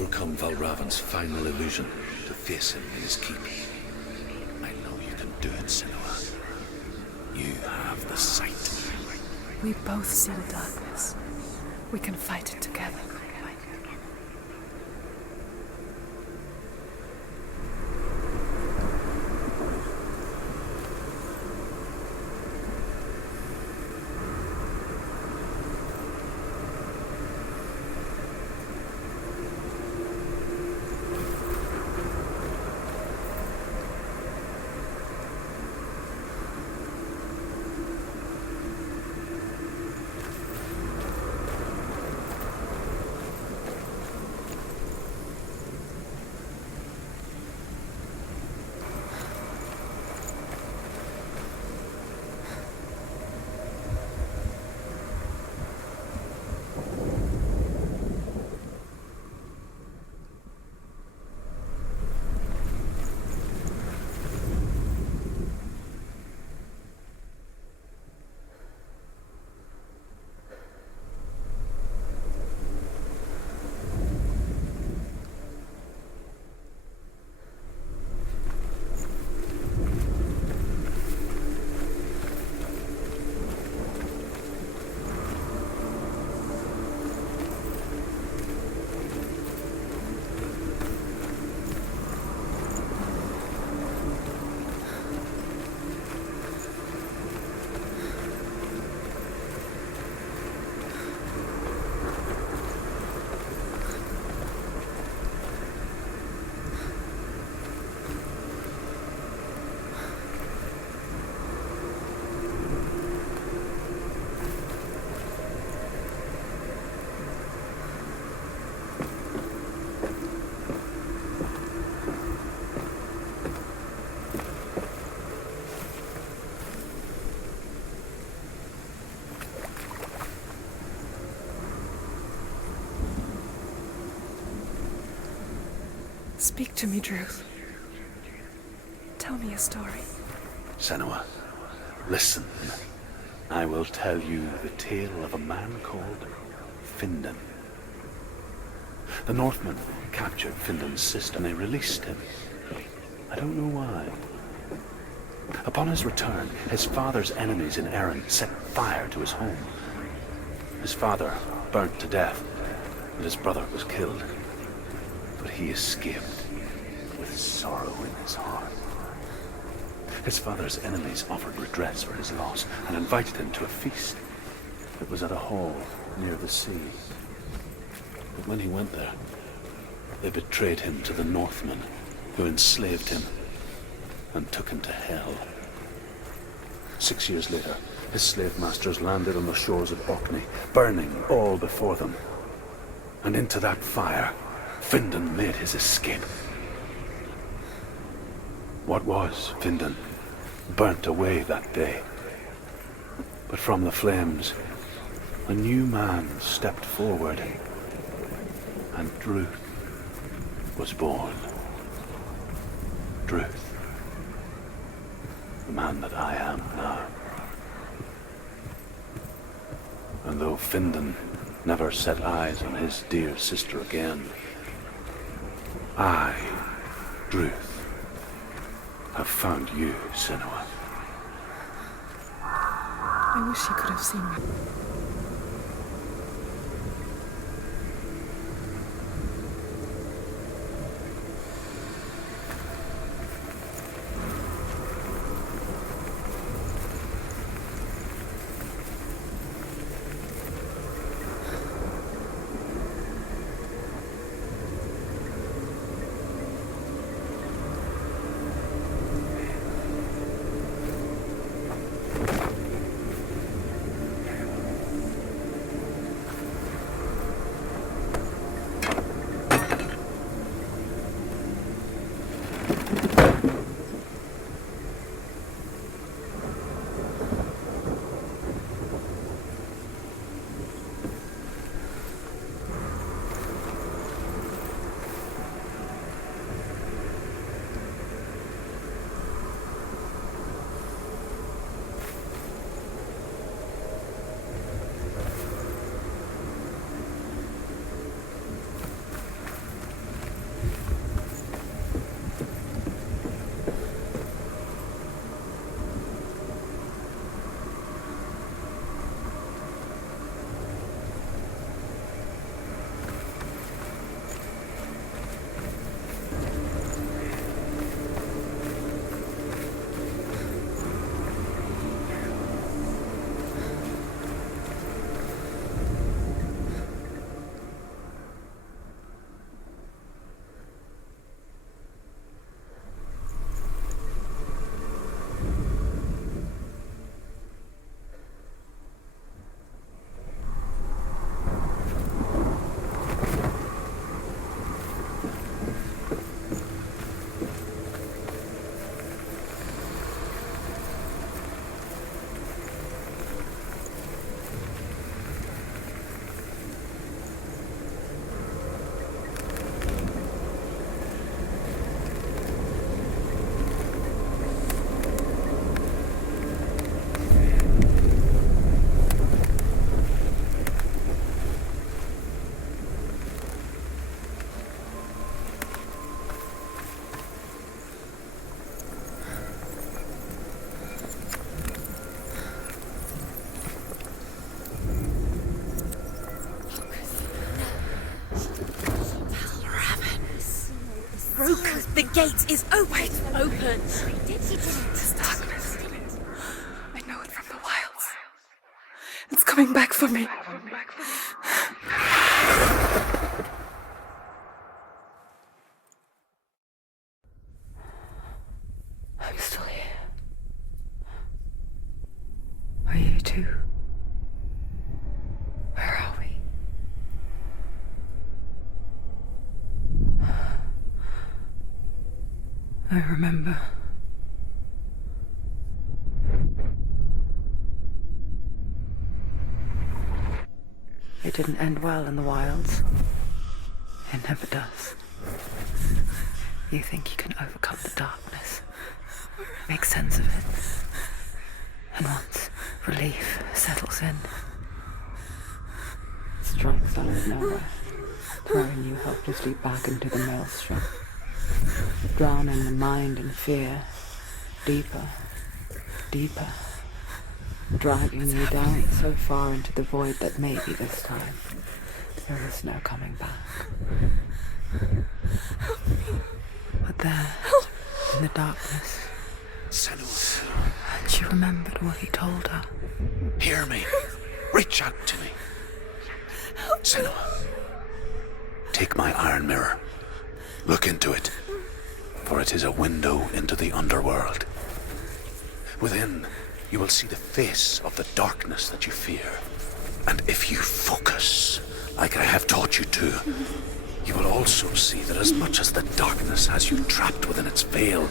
overcome Valravan's final illusion to face him in his keep. I know you can do it, Senua. You have the sight. We both see the darkness. We can fight it together. Speak to me, Druth. Tell me a story. Senua, listen. I will tell you the tale of a man called Findan. The Northmen captured Findan's sister and they released him. I don't know why. Upon his return, his father's enemies in Erin set fire to his home. His father burnt to death, and his brother was killed. But he escaped with sorrow in his heart. His father's enemies offered redress for his loss and invited him to a feast. It was at a hall near the sea. But when he went there, they betrayed him to the Northmen, who enslaved him and took him to hell. 6 years later, his slave masters landed on the shores of Orkney, burning all before them. And into that fire, Findan made his escape. What was Findan burnt away that day. But from the flames, a new man stepped forward, and Druth was born. Druth, the man that I am now. And though Findan never set eyes on his dear sister again, I, Druth, have found you, Senua. I wish you could have seen me. gate is open. Open. This darkness. I know it from the wilds. It's coming back for me. I'm still here. Are you too? Where are we? I remember. It didn't end well in the wilds. It never does. You think you can overcome the darkness, make sense of it, and once relief settles in, it strikes out of nowhere, throwing you helplessly back into the maelstrom, drowning the mind in fear, deeper, deeper, dragging you down so far into the void that maybe this time there is no coming back. But there, in the darkness, Senua, she remembered what he told her. hear me. Reach out to me. Senua, take my iron mirror. Look into it, for it is a window into the underworld. Within, you will see the face of the darkness that you fear. And if you focus, like I have taught you to, you will also see that as much as the darkness has you trapped within its veil,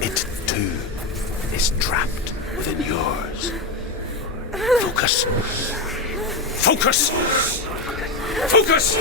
it too is trapped within yours. Focus. Focus! Focus!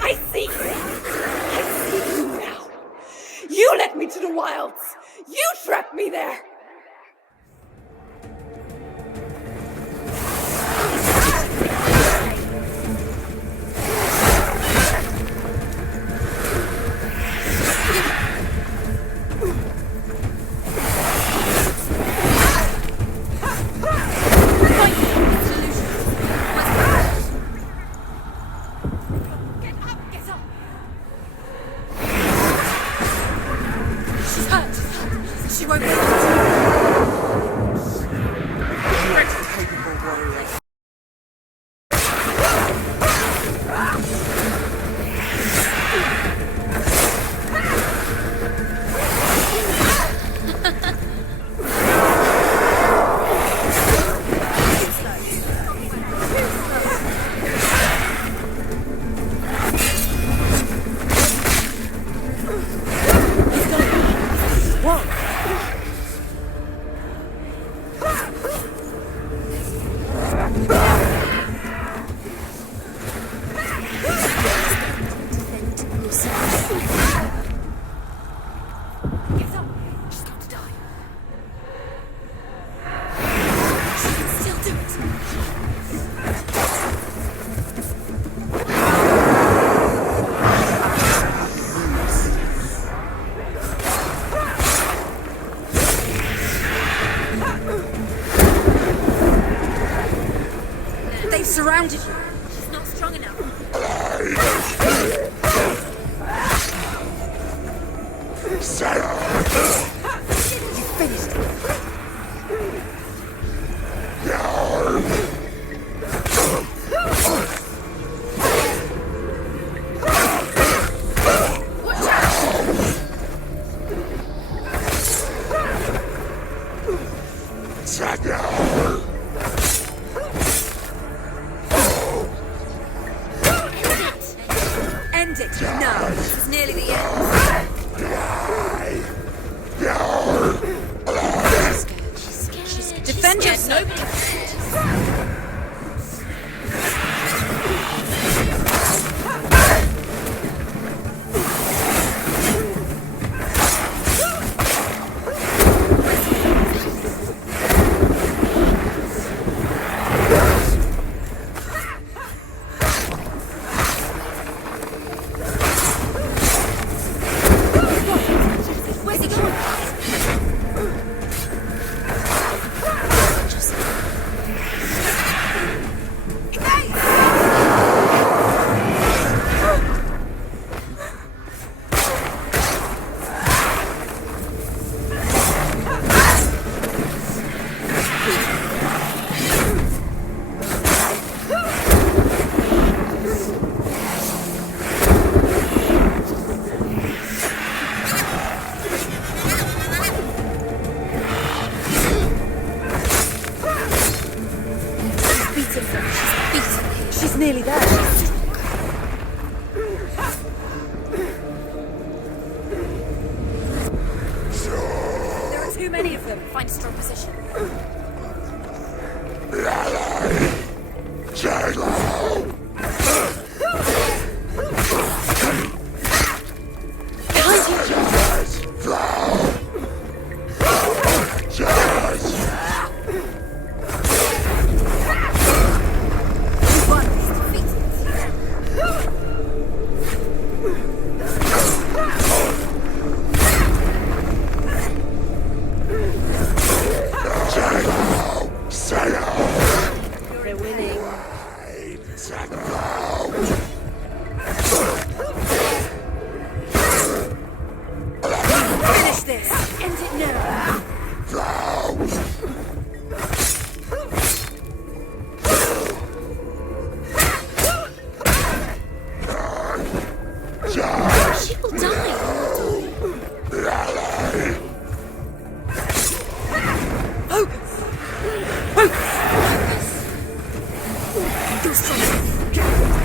I see you! I see you now! You led me to the wilds! You trapped me there! She's hurt. She won't make it. She's got to die. She can still do it. They've surrounded you. She's not strong enough. You finished it. Watch out! End it. No, this is nearly the end. She's scared. Defend yourself. Where's he going? Just She's nearly there. There are too many of them. Find a strong position. You're winning. Finish this. End it now. She'll die. Focus. Go strong.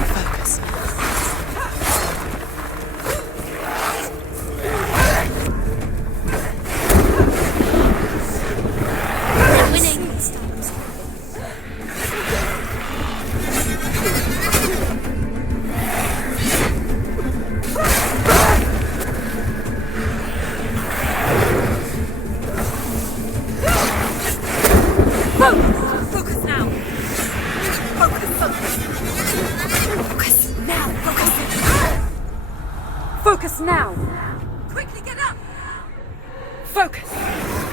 Focus. We're winning. Focus now. Focus now. Focus now. Quickly get up. Focus.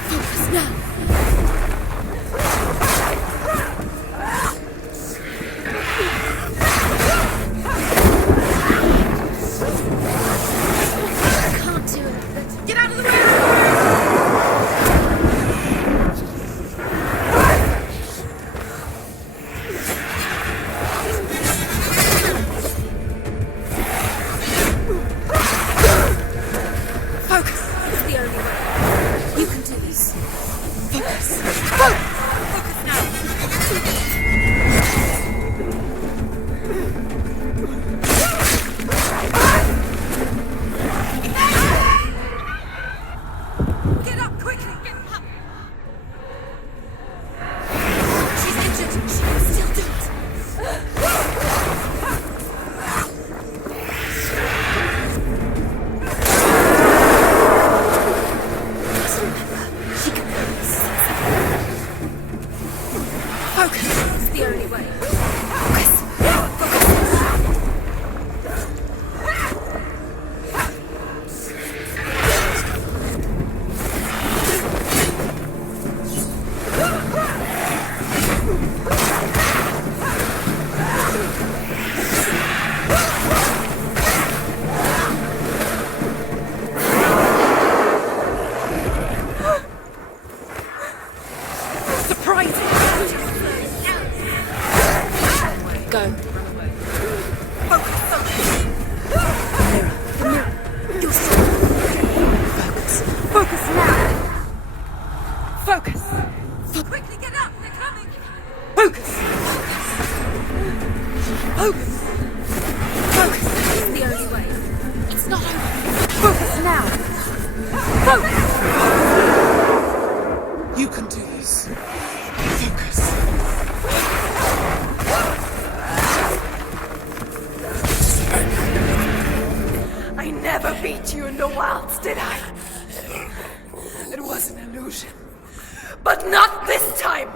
Focus now. Can't do it. Get out of the way. Focus! It's the only way. You can do this. Focus! Focus now! Get up quickly! Get up! She's injured. She can still do it. She can do this. Focus! It's the only way. Focus! Focus! Surprising! Go. Focus! The mirror. You're strong. Focus. Focus now. Focus. Quickly get up. They're coming. Focus. Focus. Focus. It's the only way. It's not over. Focus now. Focus. You can do this. Focus. I never beat you in the wilds, did I? It was an illusion. But not this time!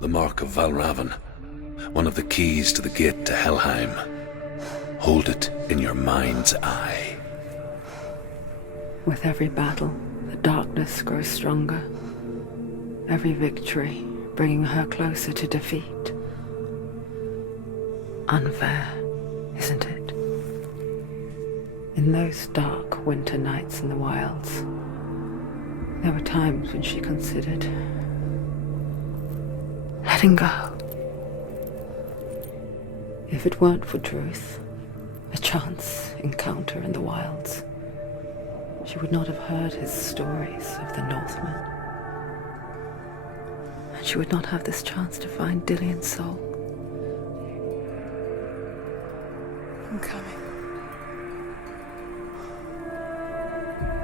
The Mark of Valravn, one of the keys to the gate to Helheim. Hold it in your mind's eye. With every battle, the darkness grows stronger. Every victory bringing her closer to defeat. Unfair, isn't it? In those dark winter nights in the wilds, there were times when she considered letting go. If it weren't for truth, a chance encounter in the wilds, she would not have heard his stories of the Northmen. And she would not have this chance to find Dillion's soul. I'm coming.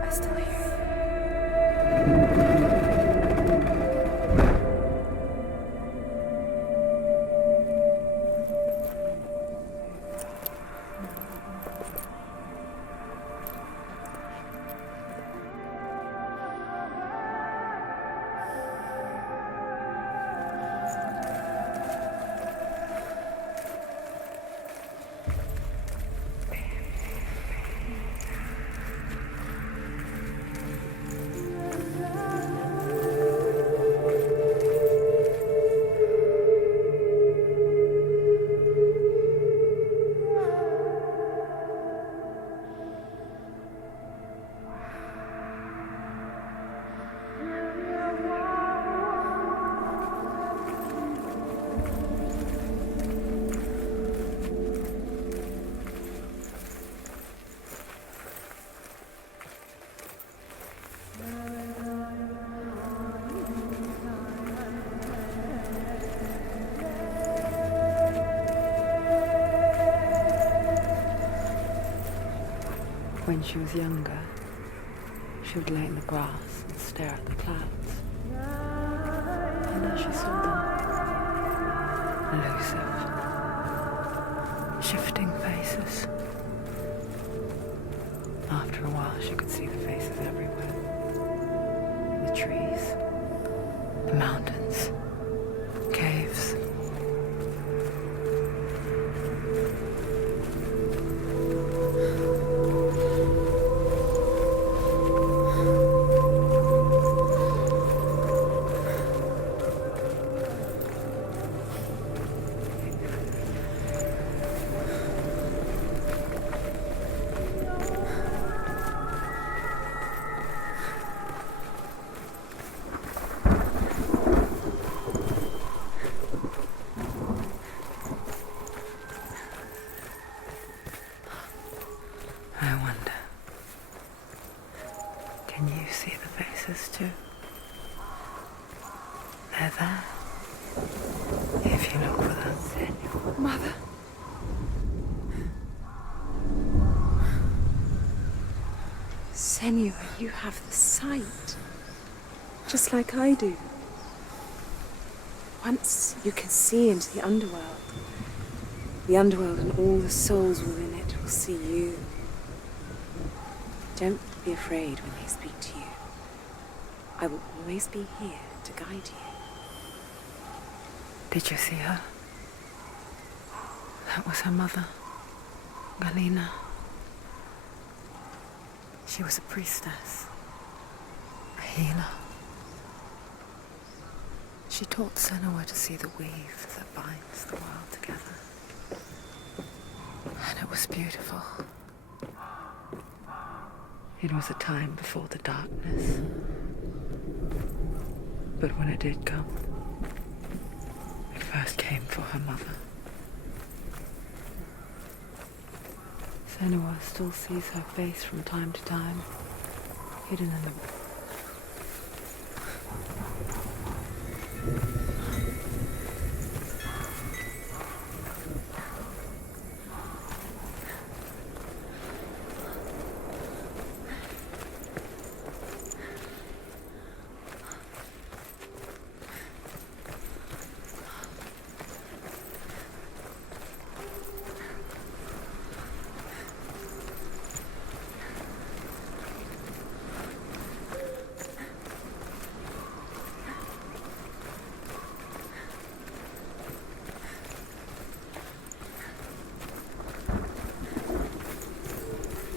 I still hear you. When she was younger, she would lay in the grass and stare at the clouds. And as she saw them, elusive, shifting faces. After a while, she could see the faces everywhere. The trees, the mountains, caves. I wonder, can you see the faces too? They're there, if you look for them. Mother. Senua, you have the sight. Just like I do. Once you can see into the underworld. The underworld and all the souls within it will see you. Don't be afraid when they speak to you. I will always be here to guide you. Did you see her? That was her mother, Galena. She was a priestess, a healer. She taught Senua to see the weave that binds the world together. And it was beautiful. It was a time before the darkness. But when it did come, it first came for her mother. Senua still sees her face from time to time, hidden in the...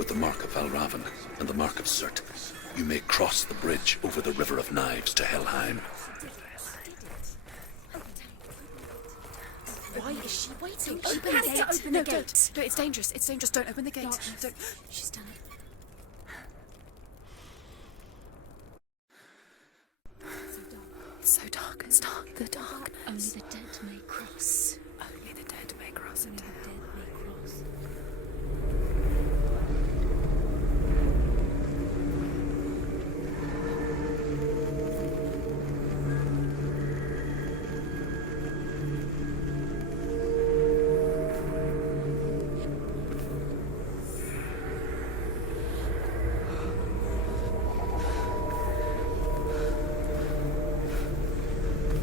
The mark of Valravan and the mark of Surt, you may cross the bridge over the River of Knives to Helheim. Why is she waiting? She Open has the to gate. open No, the gate. don't. It's dangerous. It's dangerous. Don't open the gate. Don't. She's done it. It's so dark. It's dark. The dark. Only the dead may cross. Only the dead may cross a tail.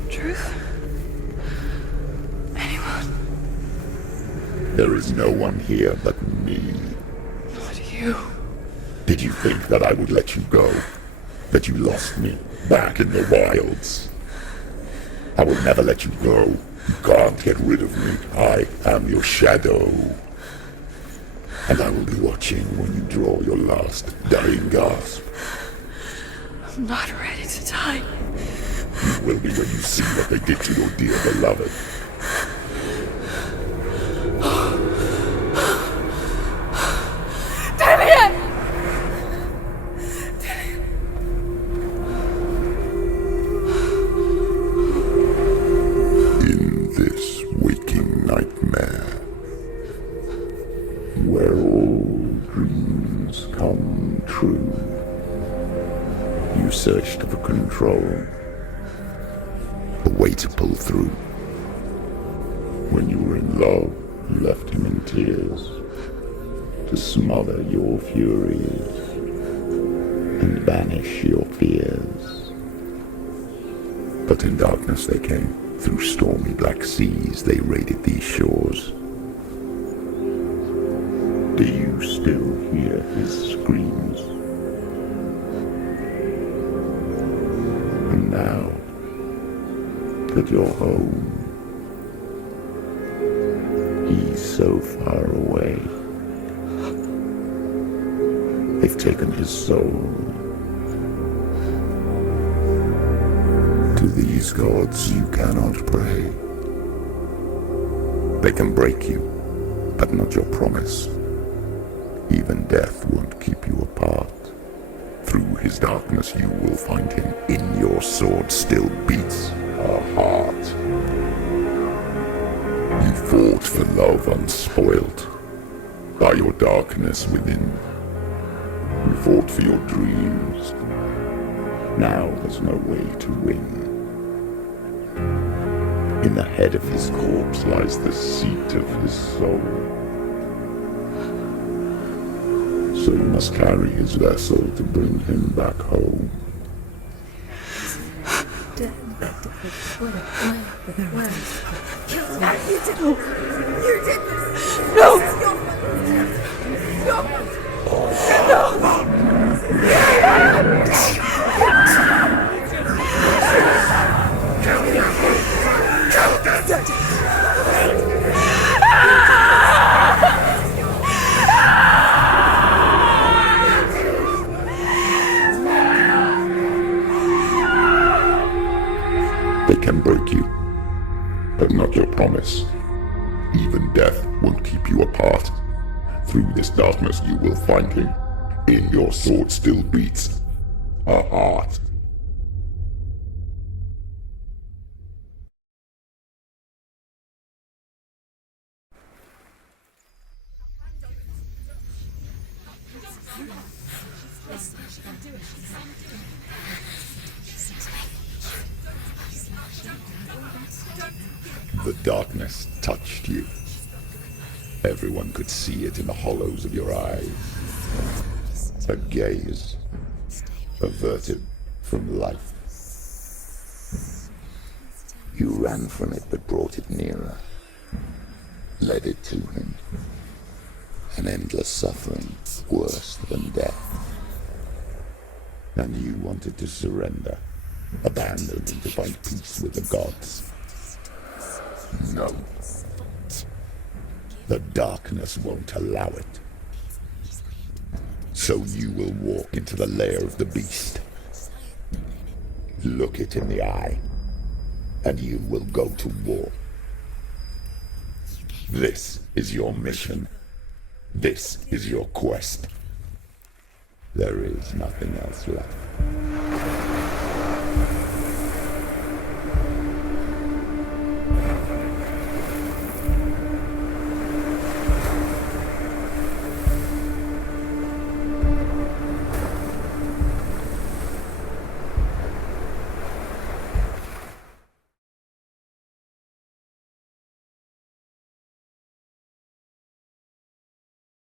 Truth? Anyone? There is no one here but me. Not you. Did you think that I would let you go? That you lost me back in the wilds? I will never let you go. You can't get rid of me. I am your shadow. And I will be watching when you draw your last dying gasp. I'm not ready to die. You will be when you see what they did to your dear beloved. In this waking nightmare, where all dreams come true, you searched for control, a way to pull through. When you were in love, you left him in tears to smother your furies and banish your fears. But in darkness they came, through stormy black seas they raided these shores. Do you still hear his screams? And now that you're home, he's so far away. They've taken his soul. To these gods you cannot pray. They can break you, but not your promise. Even death won't keep you apart. Through his darkness you will find him. In your sword still beats a heart. You fought for love unspoilt by your darkness within. You fought for your dreams. Now there's no way to win. In the head of his corpse lies the seat of his soul. So you must carry his vessel to bring him back home. You did this! No! They can break you, but not your promise. Even death won't keep you apart. Through this darkness you will find him. In your sword still beats a heart. The darkness touched you. Everyone could see it in the hollows of your eyes. A gaze averted from life. You ran from it but brought it nearer. Led it to him. An endless suffering, worse than death. And you wanted to surrender, abandon and to find peace with the gods. No. The darkness won't allow it. So you will walk into the lair of the beast. Look it in the eye, and you will go to war. This is your mission. This is your quest. There is nothing else left.